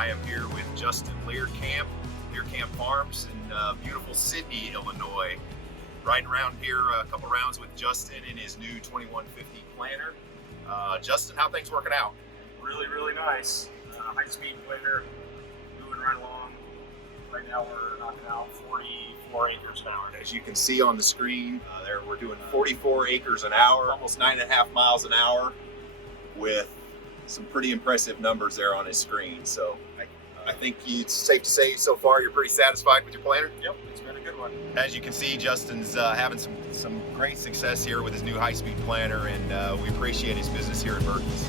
I am here with Justin Leerkamp, Leerkamp Farms in beautiful Sydney, Illinois. Riding around here a couple rounds with Justin in his new 2150 planter. Justin, how things working out? Really nice. High-speed planter, moving right along. Right now we're knocking out 44 acres an hour. As you can see on the screen, there we're doing 44 acres an hour, almost 9.5 miles an hour, with some pretty impressive numbers there on his screen. So I think it's safe to say so far you're pretty satisfied with your planter? Yep, it's been a good one. As you can see, Justin's having some great success here with his new high-speed planter, and we appreciate his business here at Birkey's.